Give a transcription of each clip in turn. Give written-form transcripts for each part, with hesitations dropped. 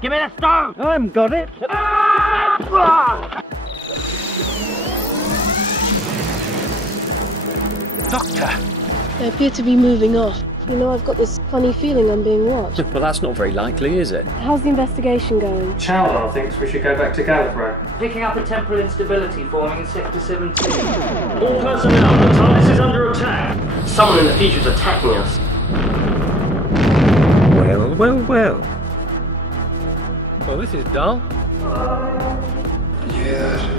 Give me the stone! I haven't got it. Doctor! They appear to be moving off. You know, I've got this funny feeling I'm being watched. Well, that's not very likely, is it? How's the investigation going? Chowdar thinks we should go back to Gallifrey. Picking up a temporal instability forming in Sector 17. All personnel, the TARDIS is under attack. Someone in the future is attacking us. Well, well, well. Well, this is dull. Yeah.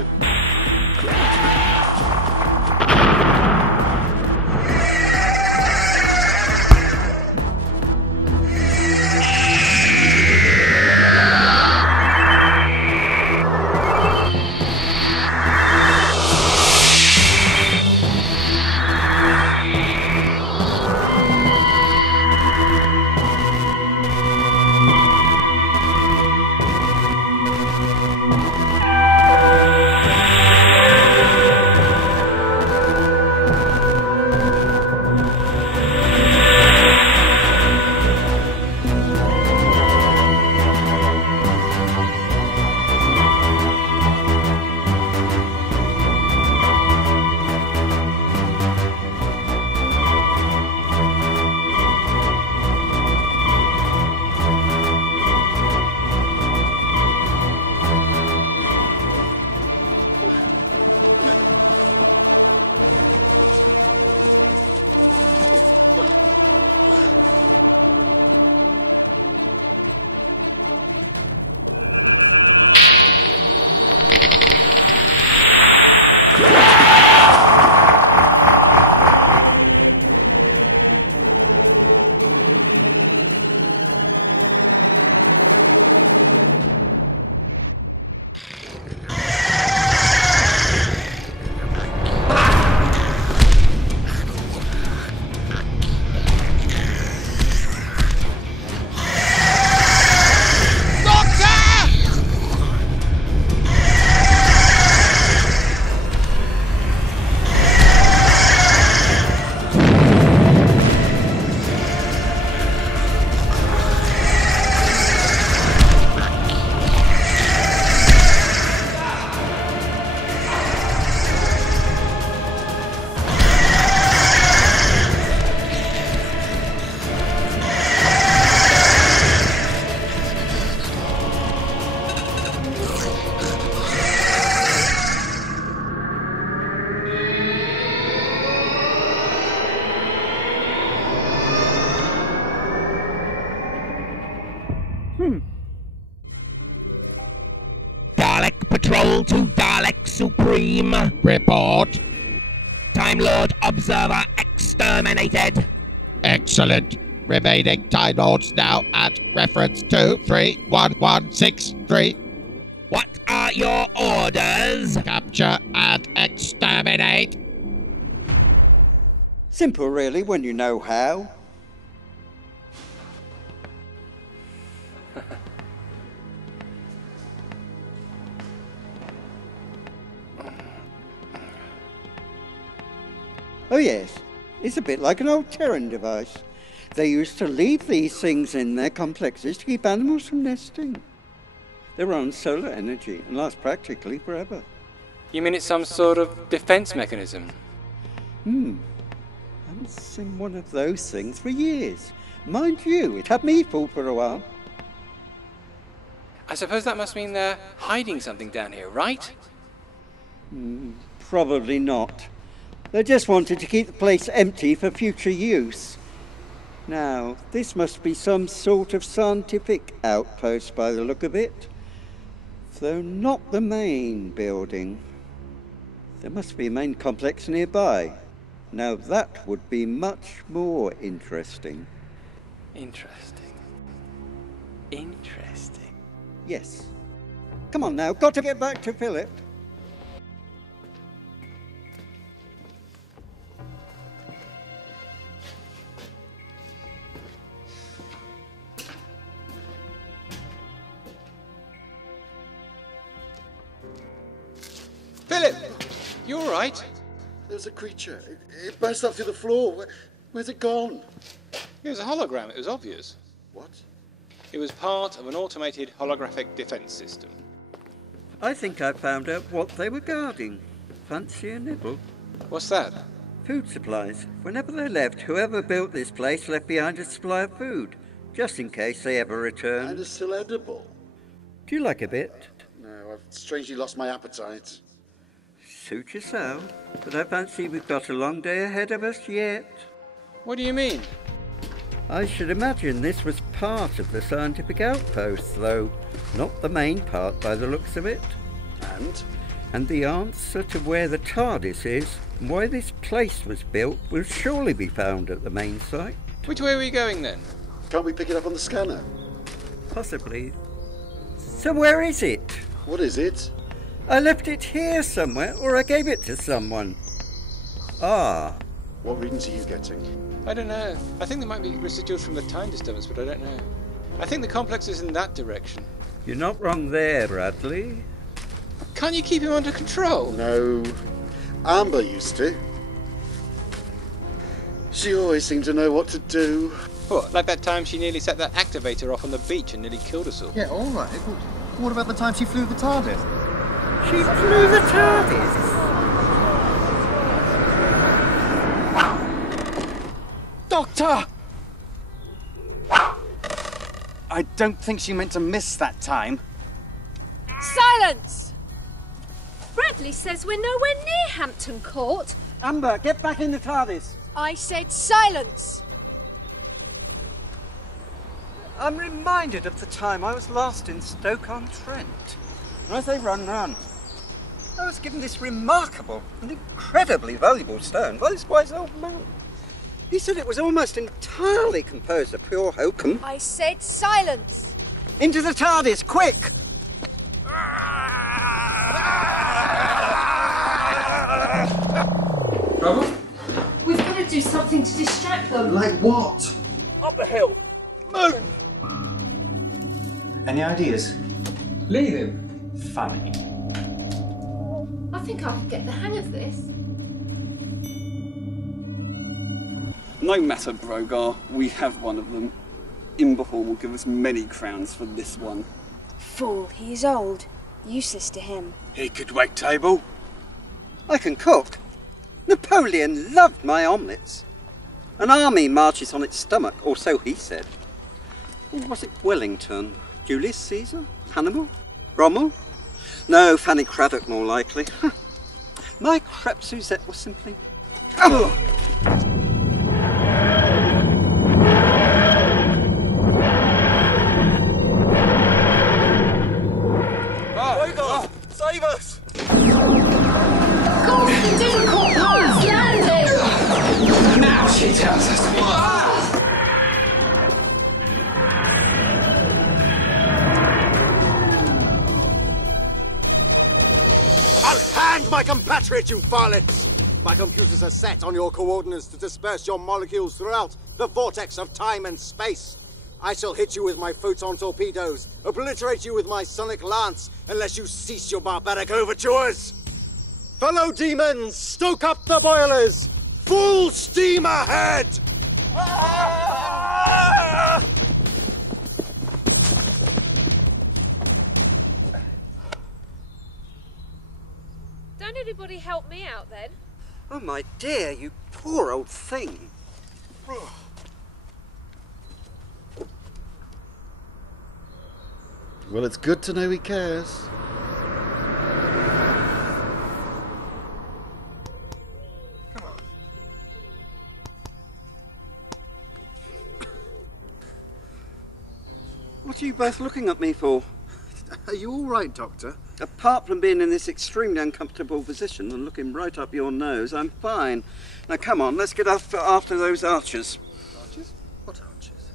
Dalek Patrol to Dalek Supreme. Report. Time Lord Observer exterminated. Excellent. Remaining Time Lords now at reference 231163. What are your orders? Capture and exterminate. Simple, really, when you know how. Oh yes, it's a bit like an old Terran device. They used to leave these things in their complexes to keep animals from nesting. They run on solar energy and last practically forever. You mean it's some sort of defense mechanism? I haven't seen one of those things for years. Mind you, it had me fooled for a while. I suppose that must mean they're hiding something down here, right? Probably not. They just wanted to keep the place empty for future use. Now, this must be some sort of scientific outpost by the look of it. Though not the main building. There must be a main complex nearby. Now that would be much more interesting. Interesting. Interesting. Yes. Come on now, got to get back to Philip. Philip! You alright? There's a creature. It burst up through the floor. Where's it gone? It was a hologram, it was obvious. What? It was part of an automated holographic defense system. I think I found out what they were guarding. Fancy a nibble? What's that? Food supplies. Whenever they left, whoever built this place left behind a supply of food, just in case they ever returned. And it's still edible. Do you like a bit? No, I've strangely lost my appetite. Suit yourself. But I fancy we've got a long day ahead of us yet. What do you mean? I should imagine this was part of the scientific outpost, though not the main part by the looks of it. And the answer to where the TARDIS is and why this place was built will surely be found at the main site. Which way are we going then? Can't we pick it up on the scanner? Possibly. So where is it? What is it? I left it here somewhere, or I gave it to someone. Ah. What readings are you getting? I don't know. I think there might be residuals from the time disturbance, but I don't know. I think the complex is in that direction. You're not wrong there, Bradley. Can't you keep him under control? No. Amber used to. She always seemed to know what to do. What, like that time she nearly set that activator off on the beach and nearly killed us all? Yeah, all right. But what about the time she flew the TARDIS? She flew the TARDIS? Doctor! I don't think she meant to miss that time. Silence! Bradley says we're nowhere near Hampton Court. Amber, get back in the TARDIS. I said silence! I'm reminded of the time I was last in Stoke-on-Trent. And as they run, I was given this remarkable and incredibly valuable stone by this wise old man. He said it was almost entirely composed of pure hokum. I said silence! Into the TARDIS, quick! Trouble? We've got to do something to distract them. Like what? Up the hill! Move! Any ideas? Leave him. Funny. I think I could get the hang of this. No matter, Brogar, we have one of them. Imberhall will give us many crowns for this one. Fool, he is old. Useless to him. He could wait table. I can cook. Napoleon loved my omelettes. An army marches on its stomach, or so he said. Or was it Wellington? Julius Caesar? Hannibal? Rommel? No, Fanny Craddock more likely. My crepe Suzette was simply... Oh! Save us! God, the difficult part's landing! Now she tells us. I'll hang my compatriot, you varlets! My computers are set on your coordinates to disperse your molecules throughout the vortex of time and space. I shall hit you with my photon torpedoes, obliterate you with my sonic lance, unless you cease your barbaric overtures! Fellow demons, stoke up the boilers! Full steam ahead! Don't anybody help me out then? Oh my dear, you poor old thing. Well, it's good to know he cares. Come on. What are you both looking at me for? Are you all right, Doctor? Apart from being in this extremely uncomfortable position and looking right up your nose, I'm fine. Now come on, let's get after those archers. Archers? What archers?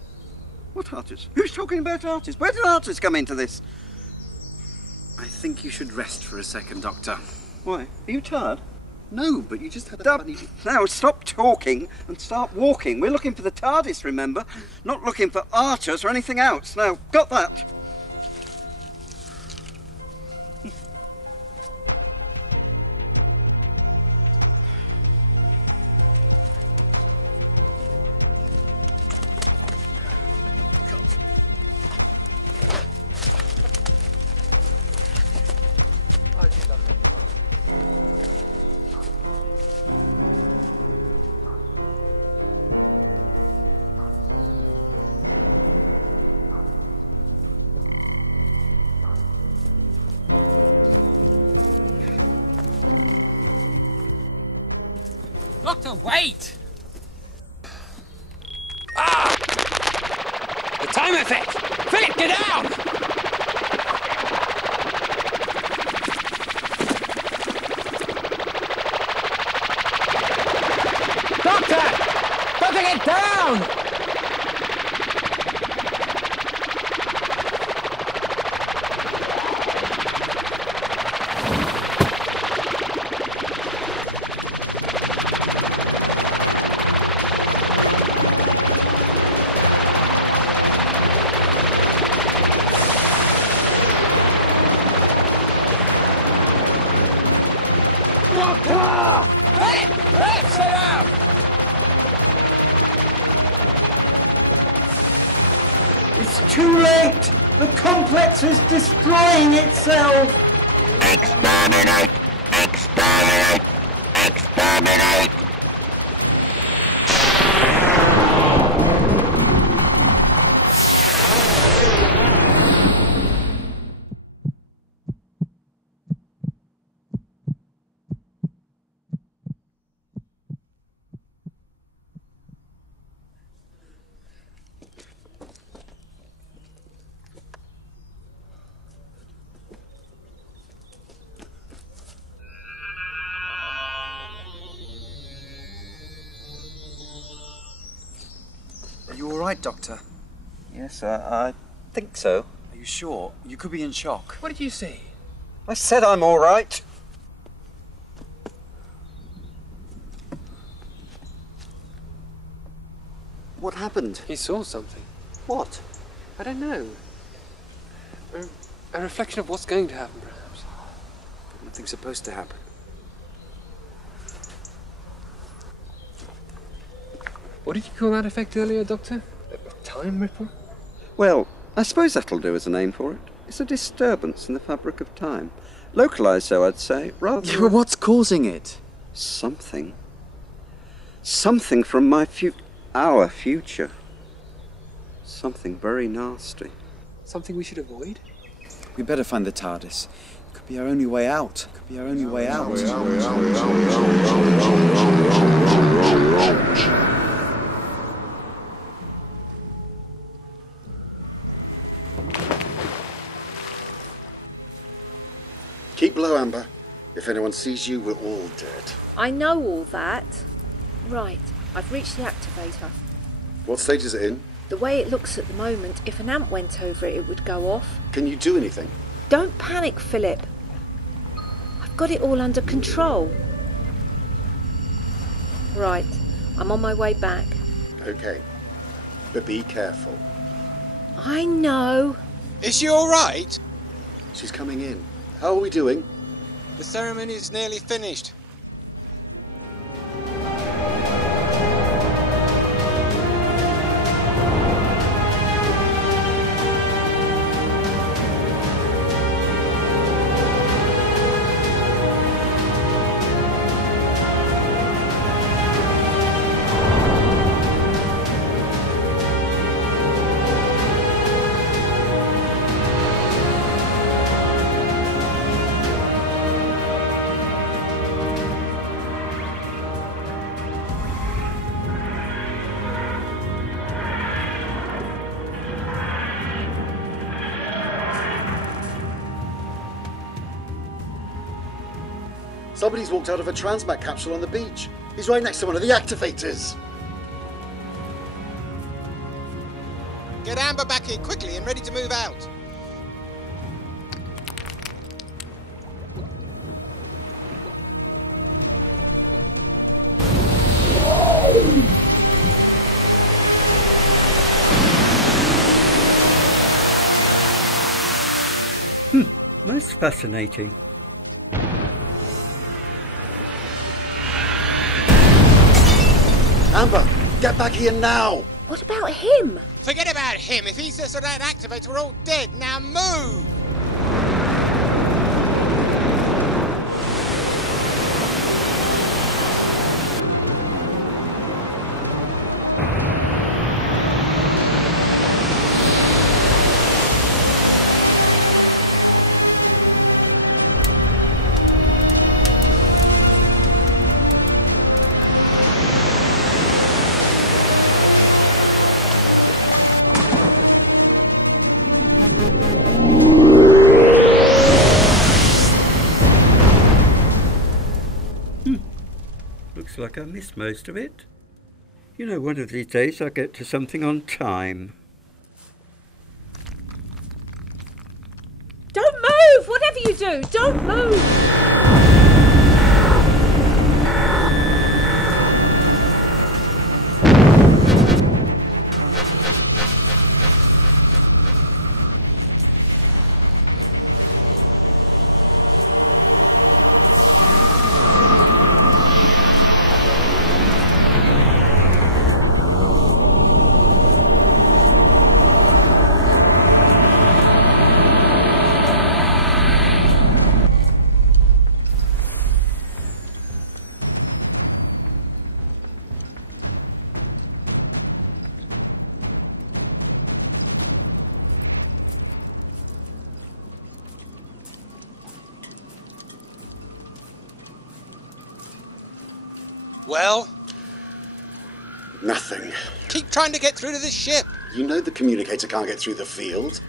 What archers? Who's talking about archers? Where did archers come into this? I think you should rest for a second, Doctor. Why? Are you tired? No, but you just had a funny... Now stop talking and start walking. We're looking for the TARDIS, remember? Not looking for archers or anything else. Now, got that? Doctor, wait! Ah! The time effect! Philip, get down! Doctor! Doctor, get down! It's too late! The complex is destroying itself! Exterminate! Exterminate! Exterminate! Are you all right, Doctor? Yes, I think so. Are you sure? You could be in shock. What did you say? I said I'm all right. What happened? He saw something. What? I don't know. A reflection of what's going to happen, perhaps. But nothing's supposed to happen. What did you call that effect earlier, Doctor? A time ripple? Well, I suppose that'll do as a name for it. It's a disturbance in the fabric of time. Localised, so I'd say, rather... Yeah, but what's causing it? Something. Something from our future. Something very nasty. Something we should avoid? We better find the TARDIS. It could be our only way out. It could be our only way out. Keep low, Amber. If anyone sees you, we're all dead. I know all that. Right, I've reached the activator. What stage is it in? The way it looks at the moment, if an ant went over it, it would go off. Can you do anything? Don't panic, Philip. I've got it all under control. Right, I'm on my way back. Okay. But be careful. I know. Is she all right? She's coming in. How are we doing? The ceremony is nearly finished. Somebody's walked out of a Transmat capsule on the beach. He's right next to one of the activators. Get Amber back here quickly and ready to move out. Most fascinating. Amber, get back here now! What about him? Forget about him. If he sits on that activator, we're all dead. Now move! like I missed most of it. You know, one of these days I'll get to something on time. Don't move! Whatever you do, don't move! Well? Nothing. Keep trying to get through to this ship. You know the communicator can't get through the field.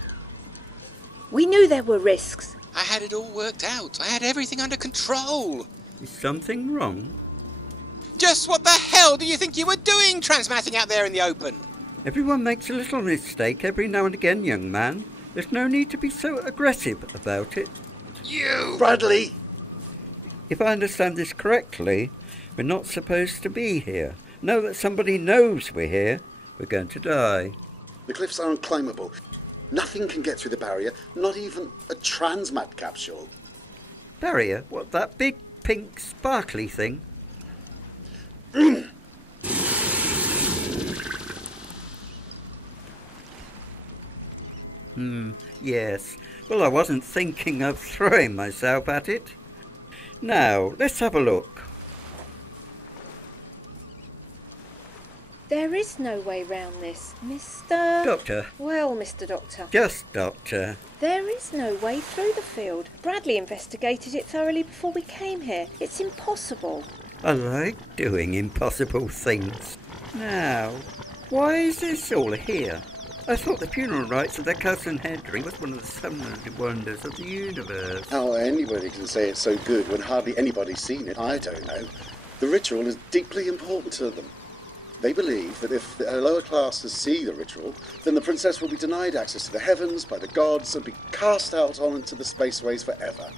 We knew there were risks. I had it all worked out. I had everything under control. Is something wrong? Just what the hell do you think you were doing transmatting out there in the open? Everyone makes a little mistake every now and again, young man. There's no need to be so aggressive about it. You! Bradley! If I understand this correctly, we're not supposed to be here. Now that somebody knows we're here, we're going to die. The cliffs are unclimbable. Nothing can get through the barrier, not even a transmat capsule. Barrier? What, that big, pink, sparkly thing? Yes. Well, I wasn't thinking of throwing myself at it. Now, let's have a look. There is no way round this, Mr... Doctor. Well, Mr. Doctor. Just Doctor. There is no way through the field. Bradley investigated it thoroughly before we came here. It's impossible. I like doing impossible things. Now, why is this all here? I thought the funeral rites of their cousin Henry was one of the 700 wonders of the universe. How anybody can say it's so good when hardly anybody's seen it, I don't know. The ritual is deeply important to them. They believe that if the lower classes see the ritual, then the princess will be denied access to the heavens by the gods and be cast out on into the spaceways forever.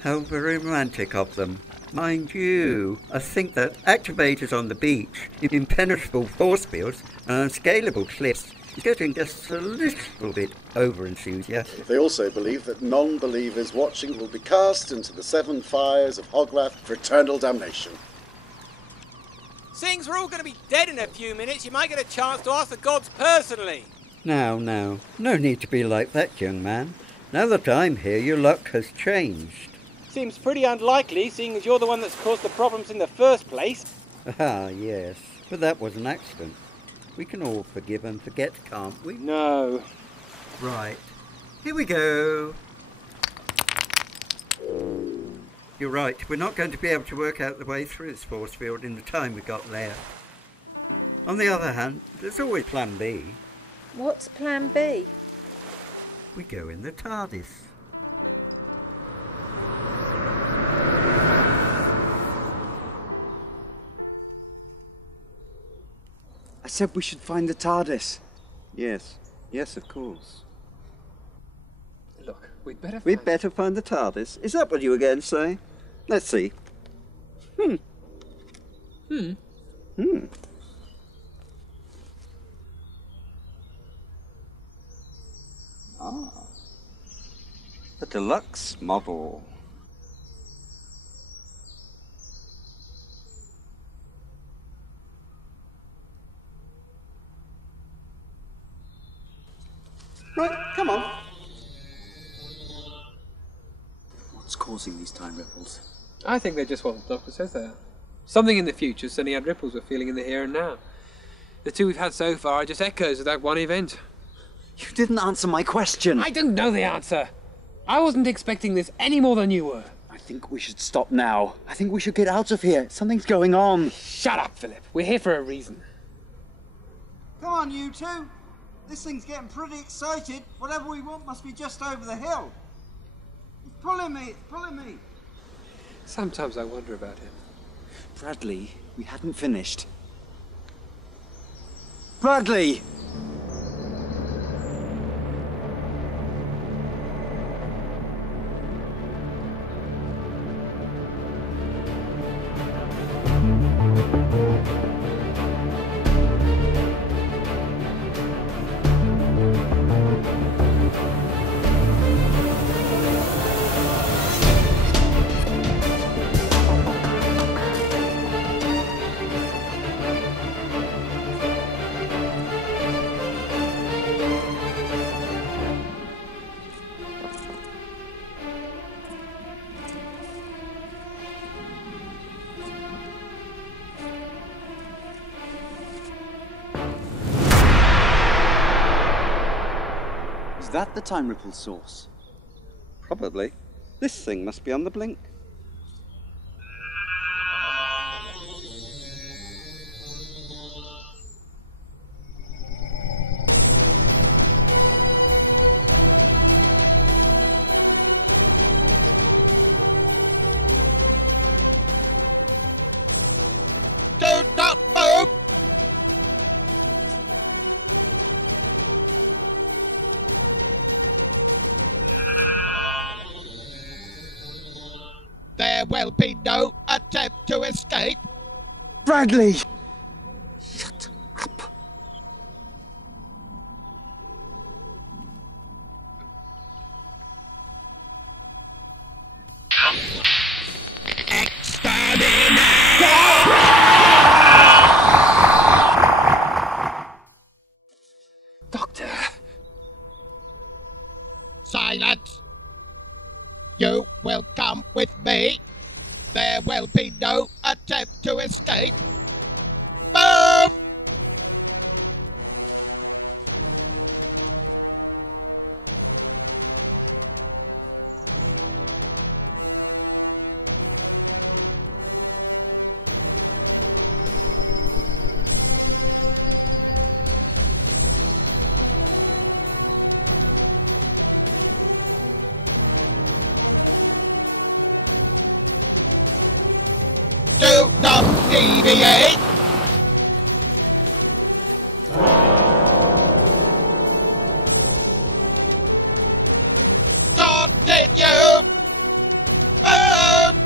How very romantic of them. Mind you, I think that activators on the beach, impenetrable force fields, and unscalable cliffs is getting just a little bit over-enthusiastic. They also believe that non-believers watching will be cast into the 7 fires of Hograth for eternal damnation. Seeing we're all going to be dead in a few minutes, you might get a chance to ask the gods personally. Now, no need to be like that, young man. Now that I'm here, your luck has changed. Seems pretty unlikely, seeing as you're the one that's caused the problems in the first place. Ah, yes, but that was an accident. We can all forgive and forget, can't we? No. Right, here we go. You're right, we're not going to be able to work out the way through this force field in the time we got there. On the other hand, there's always plan B. What's plan B? We go in the TARDIS. I said we should find the TARDIS. Yes, of course. Look, we'd better find the TARDIS. Is that what you were going to say? Let's see. Ah. The deluxe model. Right, come on. What's causing these time ripples? I think they're just what the doctor says they are. Something in the future suddenly had ripples we're feeling in the here and now. The two we've had so far are just echoes of that one event. You didn't answer my question. I don't know the answer. I wasn't expecting this any more than you were. I think we should stop now. I think we should get out of here. Something's going on. Shut up, Philip. We're here for a reason. Come on, you two. This thing's getting pretty excited. Whatever we want must be just over the hill. It's pulling me. Sometimes I wonder about him. Bradley, We hadn't finished. Bradley! Is that the Time Ripple source? Probably. This thing must be on the blink. Do not move! There will be no attempt to escape. Bradley! Doctor! Silence! You will come with me. There will be no attempt to escape. Move! Do not deviate! Continue! Move!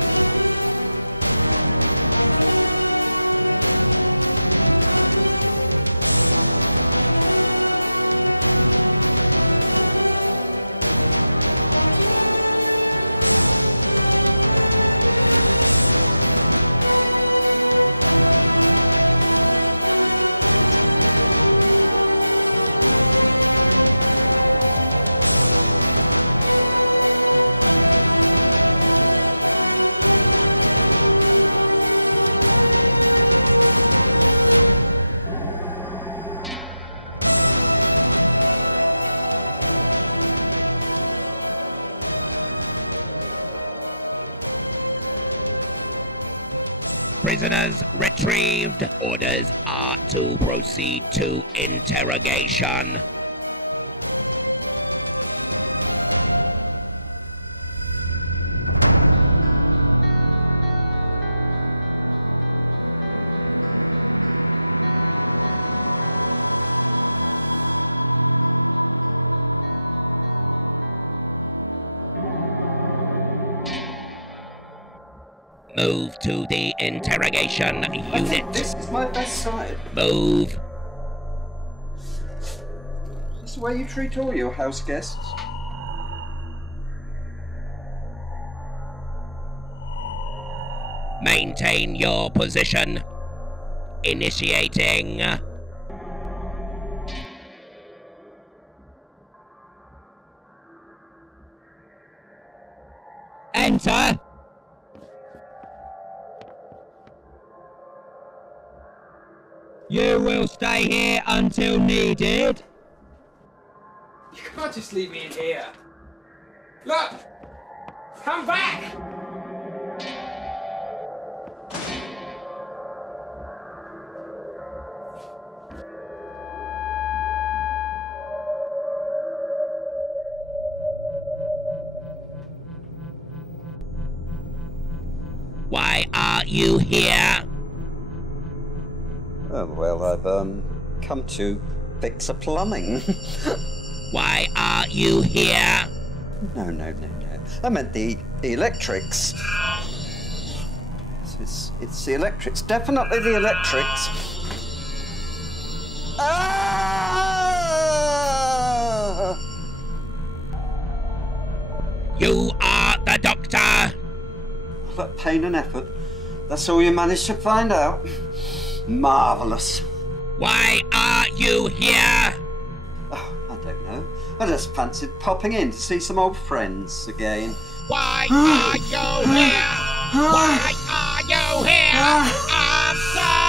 Prisoners retrieved. Orders are to proceed to interrogation. Move to the interrogation unit. This is my best side. Move. This is the way you treat all your house guests. Maintain your position. Initiating. Enter. You will stay here until needed. You can't just leave me in here. Look! Come back! Why are you here? Oh, well, I've come to fix a plumbing. Why are you here? No. I meant the electrics. It's the electrics. Definitely the electrics. Ah! You are the doctor. But pain and effort. That's all you managed to find out. Marvellous. Why are you here? Oh, I don't know. I just fancied popping in to see some old friends again. Why are you here? Why are you here? I'm sorry.